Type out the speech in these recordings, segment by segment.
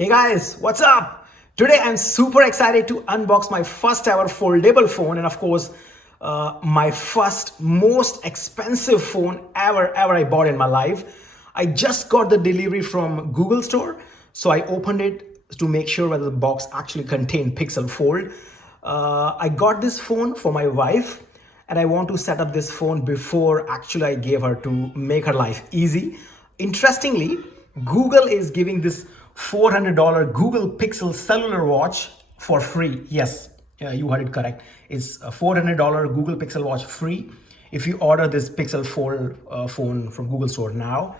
Hey guys, what's up? Today I'm super excited to unbox my first ever foldable phone and of course my first most expensive phone ever I bought in my life. I just got the delivery from Google Store, so I opened it to make sure whether the box actually contained Pixel Fold. I got this phone for my wife and I want to set up this phone before actually I gave her to make her life easy. Interestingly, Google is giving this $400 Google Pixel cellular watch for free. Yes, you heard it correct. It's a $400 Google Pixel watch free if you order this Pixel Fold phone from Google Store now.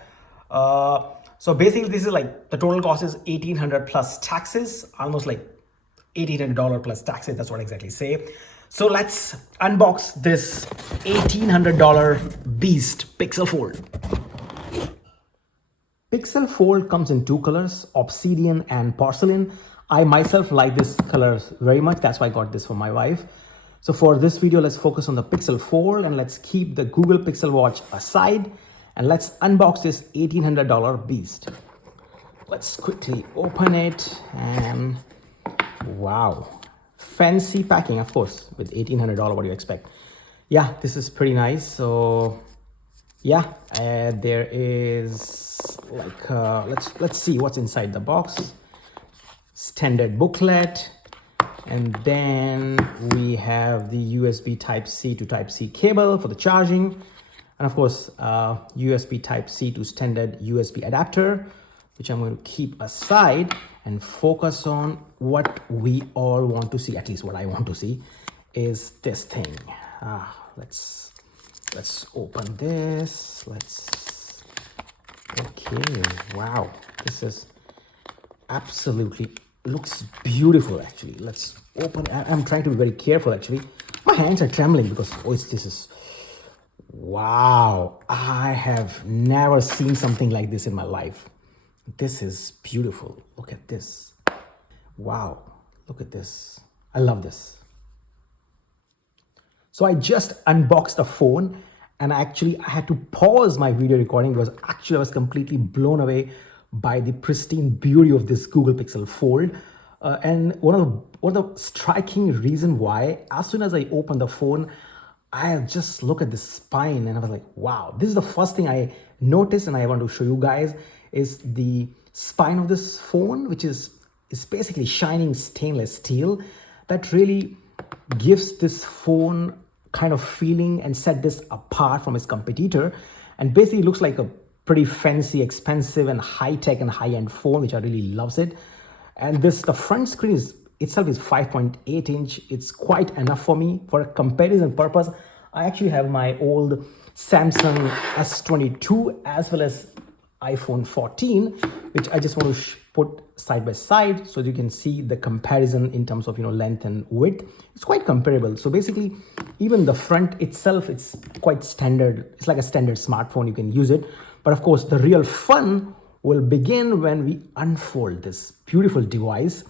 So basically, this is like the total cost is 1,800 plus taxes, almost like $1,800 plus taxes. That's what I exactly say. So let's unbox this $1,800 beast Pixel Fold. Pixel Fold comes in two colors, obsidian and porcelain. I myself like this color very much. That's why I got this for my wife. So for this video, let's focus on the Pixel Fold and let's keep the Google Pixel Watch aside and let's unbox this $1,800 beast. Let's quickly open it and wow, fancy packing, of course, with $1,800. What do you expect? Yeah, this is pretty nice. So yeah, there is like let's see what's inside the box. Standard booklet, and then we have the USB type C to type C cable for the charging, and of course USB type C to standard USB adapter, which I'm going to keep aside and focus on what we all want to see, at least what I want to see is this thing. Let's open this. Okay, wow, this is absolutely looks beautiful. Actually, let's open. I'm trying to be very careful. Actually, my hands are trembling because this is wow. I have never seen something like this in my life. This is beautiful. Look at this. Wow, look at this. I love this. So I just unboxed the phone and I had to pause my video recording because actually I was completely blown away by the pristine beauty of this Google Pixel Fold. And one of the striking reason why, as soon as I opened the phone, I just look at the spine and I was like, wow, this is the first thing I noticed and I want to show you guys is the spine of this phone, which is basically shining stainless steel that really gives this phone kind of feeling and set this apart from its competitor, and basically looks like a pretty fancy, expensive and high-tech and high-end phone, which I really loves it. And the front screen itself is 5.8 inch. It's quite enough for me. For a comparison purpose, I actually have my old Samsung S22 as well as iPhone 14, which I just want to put side by side so you can see the comparison in terms of length and width. It's quite comparable. So basically, even the front itself, it's quite standard. It's like a standard smartphone. You can use it. But of course, the real fun will begin when we unfold this beautiful device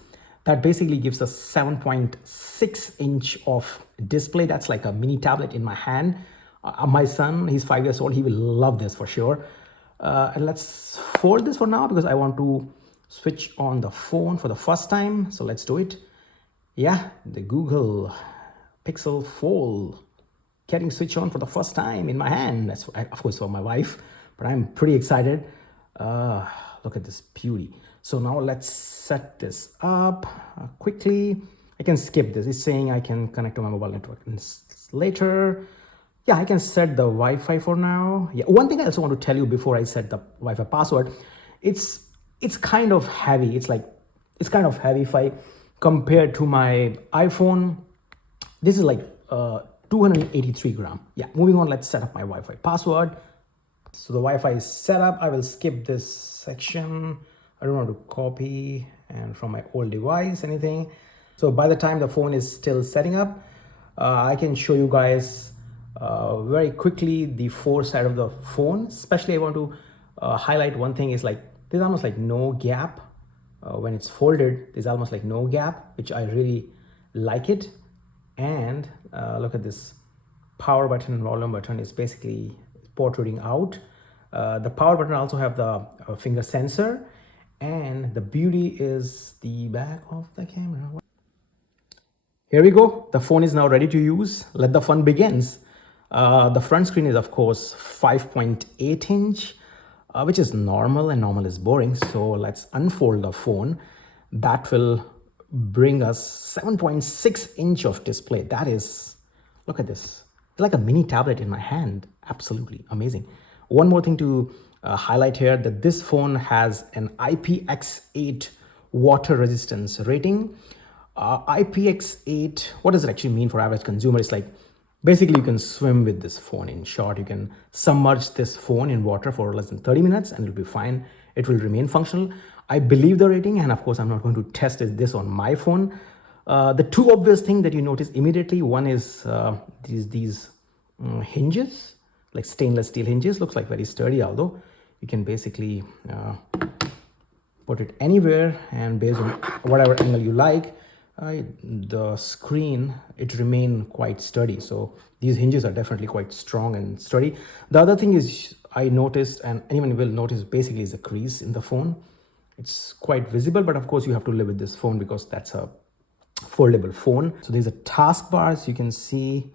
that basically gives us 7.6 inch of display. That's like a mini tablet in my hand. My son, he's 5 years old. He will love this for sure. And let's fold this for now because I want to switch on the phone for the first time. So let's do it. Yeah, the Google Pixel Fold getting switched on for the first time in my hand. That's of course for my wife, but I'm pretty excited. Look at this beauty. So now let's set this up quickly. I can skip this. It's saying I can connect to my mobile network later. Yeah, I can set the Wi-Fi for now. Yeah, one thing I also want to tell you before I set the Wi-Fi password, it's kind of heavy. It's kind of heavy if I compare to my iPhone. This is like 283 grams. Yeah, moving on, let's set up my Wi-Fi password. So the Wi-Fi is set up. I will skip this section. I don't want to copy and from my old device, anything. So by the time the phone is still setting up, I can show you guys very quickly the foresight of the phone. Especially I want to highlight one thing is like there's almost like no gap when it's folded. There's almost like no gap, which I really like it. And look at this power button and volume button is basically protruding out. The power button also have the finger sensor, And the beauty is the back of the camera. Here we go. The phone is now ready to use. Let the fun begins. The front screen is of course 5.8 inch, which is normal, and normal is boring. So let's unfold the phone. That will bring us 7.6 inch of display. That is, look at this. It's like a mini tablet in my hand. Absolutely amazing. One more thing to highlight here, that this phone has an IPX8 water resistance rating. IPX8, what does it actually mean for average consumer? It's like basically you can swim with this phone. In short, you can submerge this phone in water for less than 30 minutes and it'll be fine. It will remain functional. I believe the rating, and of course I'm not going to test this on my phone. The two obvious things that you notice immediately, one is these hinges, like stainless steel hinges. Looks like very sturdy, although you can basically put it anywhere, and based on whatever angle you like, the screen, it remain quite sturdy. So these hinges are definitely quite strong and sturdy. The other thing is I noticed, and anyone will notice, basically is a crease in the phone. It's quite visible, but of course you have to live with this phone because that's a foldable phone. So there's a taskbar, as you can see.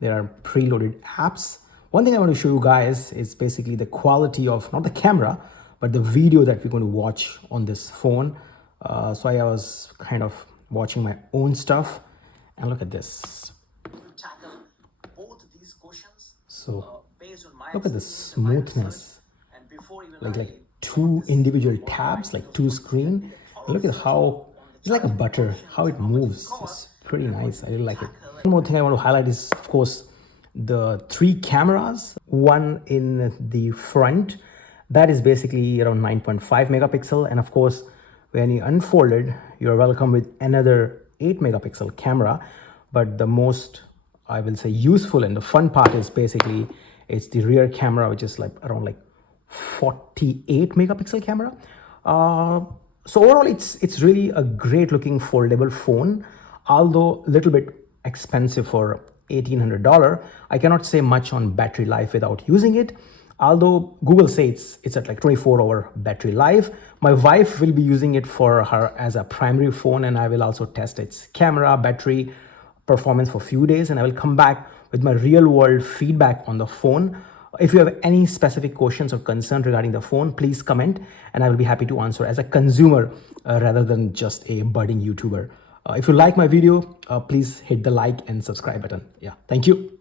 There are preloaded apps. One thing I want to show you guys is basically the quality of not the camera, but the video that we're going to watch on this phone. So I was kind of watching my own stuff, and look at this. Tackle both these questions. So look at the smoothness, like two individual tabs, like two screen. Look at how it's like a butter, how it moves. It's pretty nice. I really like it. One more thing I want to highlight is, of course, the three cameras. One in the front, that is basically around 9.5 megapixel, and of course when you unfold it, you're welcome with another 8 megapixel camera. But the most, I will say, useful and the fun part is basically it's the rear camera, which is like around like 48 megapixel camera. So overall it's really a great looking foldable phone, although a little bit expensive for $1,800. I cannot say much on battery life without using it, although Google says it's at like 24-hour battery life. My wife will be using it for her as a primary phone, and I will also test its camera, battery performance for a few days, and I will come back with my real world feedback on the phone. If you have any specific questions or concerns regarding the phone, please comment, and I will be happy to answer as a consumer rather than just a budding YouTuber. If you like my video, please hit the like and subscribe button. Yeah, thank you.